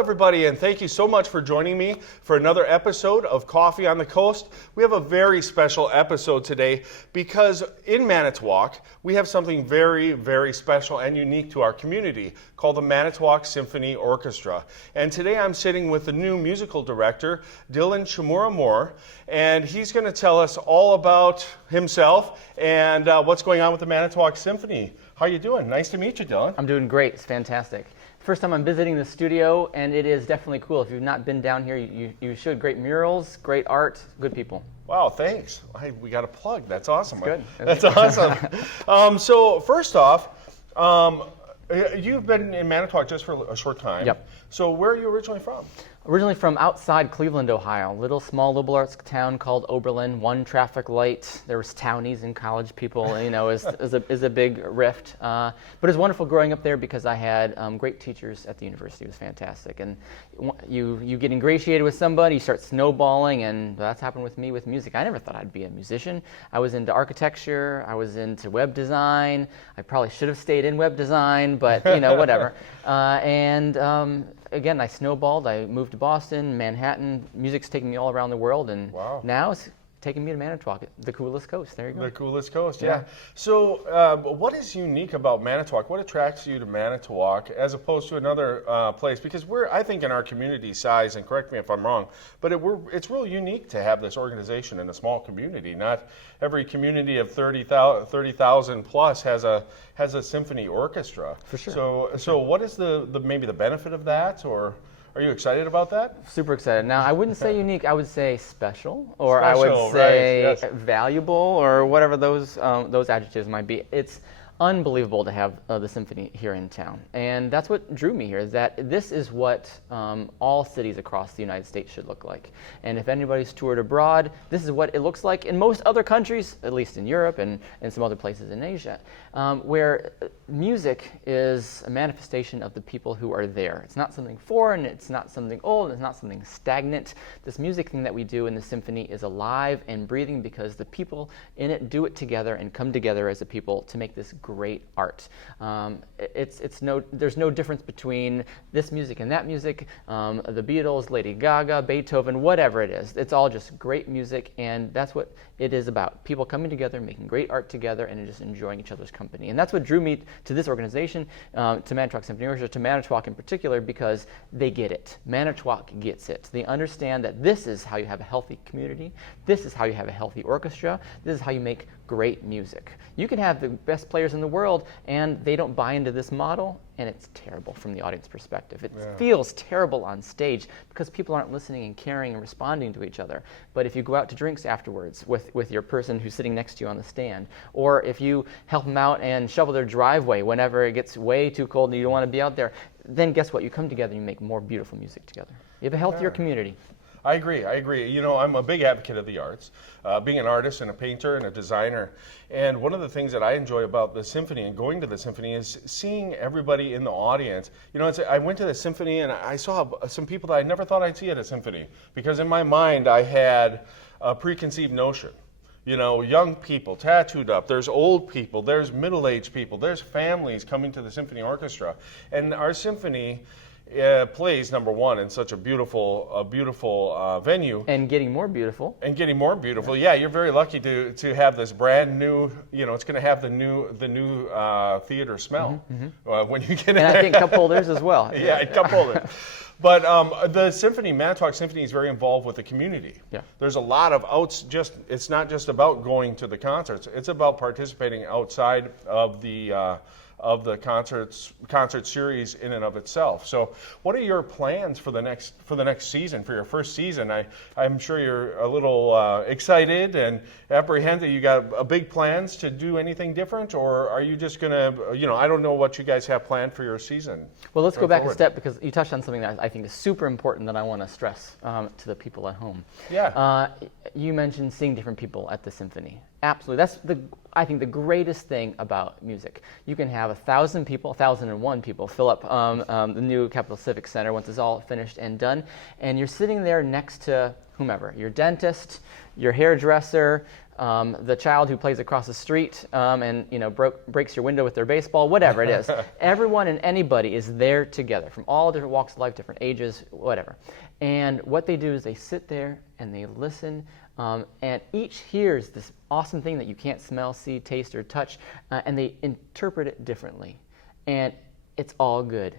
everybody, and thank you so much for joining me for another episode of Coffee on the Coast. We have a very special episode today because in Manitowoc, we have something very, very special and unique to our community called the Manitowoc Symphony Orchestra. And today I'm sitting with the new musical director, Dylan Chmura-Moore, and he's going to tell us all about himself and what's going on with the Manitowoc Symphony. How you doing? Nice to meet you, Dylan. I'm doing great. It's fantastic. First time I'm visiting the studio, and it is definitely cool. If you've not been down here, you should. Great murals, great art, good people. Wow, thanks. We got a plug. That's awesome. That's good. That's awesome. So first off, you've been in Manitowoc just for a short time. Yep. So where are you originally from? Originally from outside Cleveland, Ohio, a small liberal arts town called Oberlin, one traffic light. There was townies and college people, is a big rift. But it was wonderful growing up there because I had great teachers at the university. It was fantastic. And you get ingratiated with somebody, you start snowballing, and that's happened with me with music. I never thought I'd be a musician. I was into architecture, I was into web design. I probably should have stayed in web design, but whatever. Again, I snowballed. I moved to Boston, Manhattan. Music's taking me all around the world, and now it's taking me to Manitowoc, the coolest coast. There you go. The coolest coast, yeah. So what is unique about Manitowoc? What attracts you to Manitowoc as opposed to another place? Because I think in our community size, and correct me if I'm wrong, but it's real unique to have this organization in a small community. Not every community of 30,000 plus has a symphony orchestra. For sure. So what is maybe the benefit of that, or are you excited about that? Super excited. Now, I wouldn't say unique. I would say special, or I would say valuable, or whatever those adjectives might be. It's unbelievable to have the symphony here in town, and that's what drew me here. Is that this is what all cities across the United States should look like. And if anybody's toured abroad, this is what it looks like in most other countries, at least in Europe and some other places in Asia, where music is a manifestation of the people who are there. It's not something foreign, it's not something old, it's not something stagnant. This music thing that we do in the symphony is alive and breathing because the people in it do it together and come together as a people to make this great art. There's no difference between this music and that music, the Beatles, Lady Gaga, Beethoven, whatever it is. It's all just great music, and that's what it is about. People coming together, making great art together, and just enjoying each other's company. And that's what drew me to this organization, to Manitowoc Symphony Orchestra, to Manitowoc in particular, because they get it. Manitowoc gets it. They understand that this is how you have a healthy community. This is how you have a healthy orchestra. This is how you make great music. You can have the best players in the world, and they don't buy into this model, and it's terrible from the audience perspective. It feels terrible on stage because people aren't listening and caring and responding to each other. But if you go out to drinks afterwards with your person who's sitting next to you on the stand, or if you help them out and shovel their driveway whenever it gets way too cold and you don't want to be out there, then guess what? You come together and you make more beautiful music together. You have a healthier community. I agree. I'm a big advocate of the arts, being an artist and a painter and a designer. And one of the things that I enjoy about the symphony and going to the symphony is seeing everybody in the audience. I went to the symphony and I saw some people that I never thought I'd see at a symphony, because in my mind I had a preconceived notion. Young people tattooed up, there's old people, there's middle-aged people, there's families coming to the symphony orchestra. And our symphony plays, number one, in such a beautiful venue. And getting more beautiful. Yeah, you're very lucky to have this brand new. It's going to have the new theater smell when you get in. And I think cup holders as well. Yeah, cup holders. But the symphony, Manitowoc Symphony, is very involved with the community. Yeah. There's a lot of it's not just about going to the concerts. It's about participating outside of the concert series in and of itself. So what are your plans for the next season, for your first season? I'm sure you're a little excited and apprehended. You got big plans to do anything different, or are you just going to, I don't know what you guys have planned for your season. Well, let's go back a step, because you touched on something that I think is super important that I want to stress to the people at home. Yeah. You mentioned seeing different people at the symphony. Absolutely. That's I think the greatest thing about music. You can have 1,000 people, 1,001 people fill up the new Capitol Civic Center once it's all finished and done, and you're sitting there next to whomever, your dentist, your hairdresser, the child who plays across the street and breaks your window with their baseball, whatever it is. Everyone and anybody is there together from all different walks of life, different ages, whatever. And what they do is they sit there and they listen, and each hears this awesome thing that you can't smell, see, taste, or touch, and they interpret it differently. And it's all good.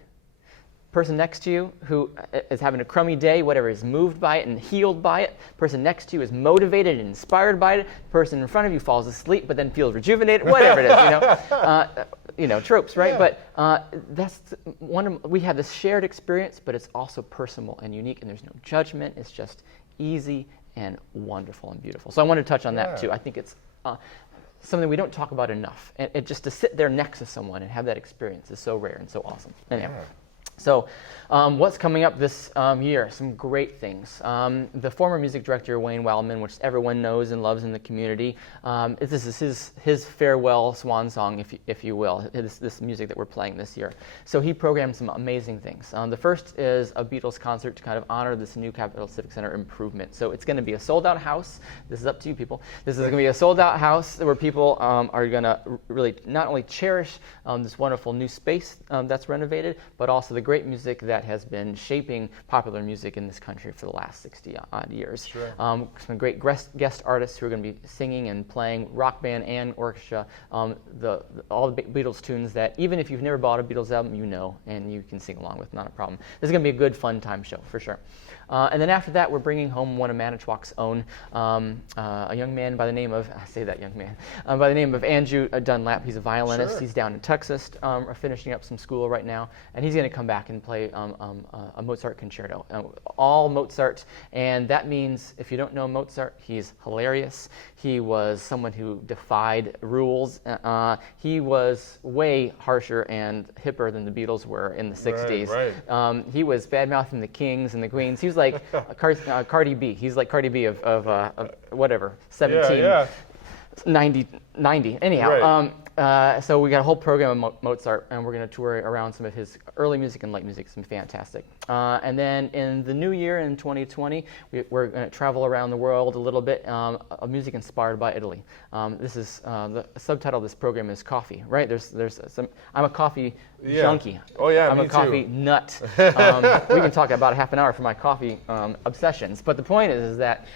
Person next to you who is having a crummy day, whatever, is moved by it and healed by it. Person next to you is motivated and inspired by it. Person in front of you falls asleep but then feels rejuvenated, whatever it is, tropes, right? Yeah. But that's we have this shared experience, but it's also personal and unique, and there's no judgment. It's just easy and wonderful and beautiful. So I wanted to touch on that too. I think it's something we don't talk about enough. And just to sit there next to someone and have that experience is so rare and so awesome. Anyhow. Yeah. So what's coming up this year? Some great things. The former music director, Wayne Wildman, which everyone knows and loves in the community, this is his farewell swan song, if you will, this music that we're playing this year. So he programmed some amazing things. The first is a Beatles concert to kind of honor this new Capitol Civic Center improvement. So it's going to be a sold-out house. This is up to you, people. This is going to be a sold-out house where people are going to really not only cherish this wonderful new space that's renovated, but also the great music that has been shaping popular music in this country for the last 60-odd years. Sure. Some great guest artists who are going to be singing and playing, rock band and orchestra, all the Beatles tunes that even if you've never bought a Beatles album, you know, and you can sing along with, not a problem. This is going to be a good, fun time show, for sure. And then after that, we're bringing home one of Manitowoc's own, a young man by the name of, I say that young man, by the name of Andrew Dunlap. He's a violinist. Sure. He's down in Texas, finishing up some school right now, and he's going to come back and play a Mozart concerto, all Mozart. And that means, if you don't know Mozart, he's hilarious. He was someone who defied rules. He was way harsher and hipper than the Beatles were in the 60s. Right. He was bad-mouthing the Kings and the Queens. He was like Cardi B. He's like Cardi B of whatever, 17, Yeah. 90. Anyhow, Right. So we got a whole program of Mozart, and we're going to tour around some of his early music and light music. It's been fantastic. And then in the new year, in 2020, we're going to travel around the world a little bit of music inspired by Italy. This is the subtitle of this program is Coffee, right? There's some. I'm a coffee junkie. Oh yeah, I'm me a coffee too. nut. We can talk about half an hour for my coffee obsessions. But the point is that.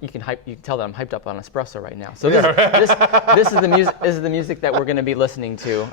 You can tell that I'm hyped up on espresso right now. So this is the music. This is the music that we're going to be listening to.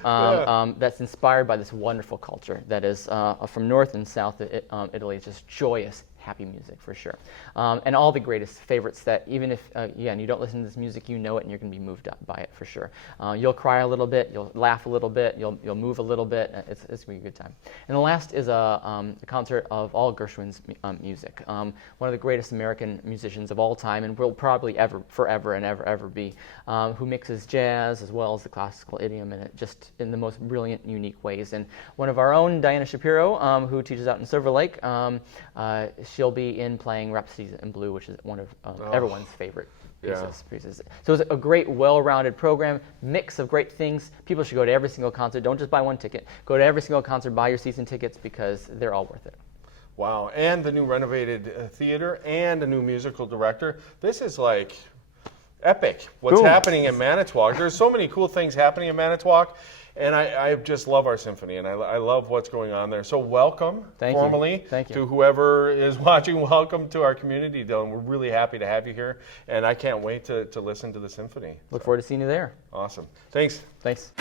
That's inspired by this wonderful culture that is from North and South Italy. It's just joyous, happy music for sure, and all the greatest favorites that even if you don't listen to this music, you know it and you're going to be moved up by it for sure. You'll cry a little bit, you'll laugh a little bit, you'll move a little bit. It's going to be a good time. And the last is a concert of all Gershwin's music. One of the greatest American musicians of all time, and will probably forever and ever be, who mixes jazz as well as the classical idiom in it, just in the most brilliant, unique ways. And one of our own, Diana Shapiro, who teaches out in Silver Lake, she'll be in playing Rhapsody in Blue, which is one of everyone's favorite pieces. So it's a great, well-rounded program, mix of great things. People should go to every single concert. Don't just buy one ticket. Go to every single concert, buy your season tickets, because they're all worth it. Wow, and the new renovated theater and a new musical director. This is like epic, what's happening in Manitowoc. There's so many cool things happening in Manitowoc, and I just love our symphony, and I love what's going on there. So welcome, formally, to whoever is watching. Welcome to our community, Dylan. We're really happy to have you here, and I can't wait to listen to the symphony. Look forward to seeing you there. Awesome. Thanks. Thanks.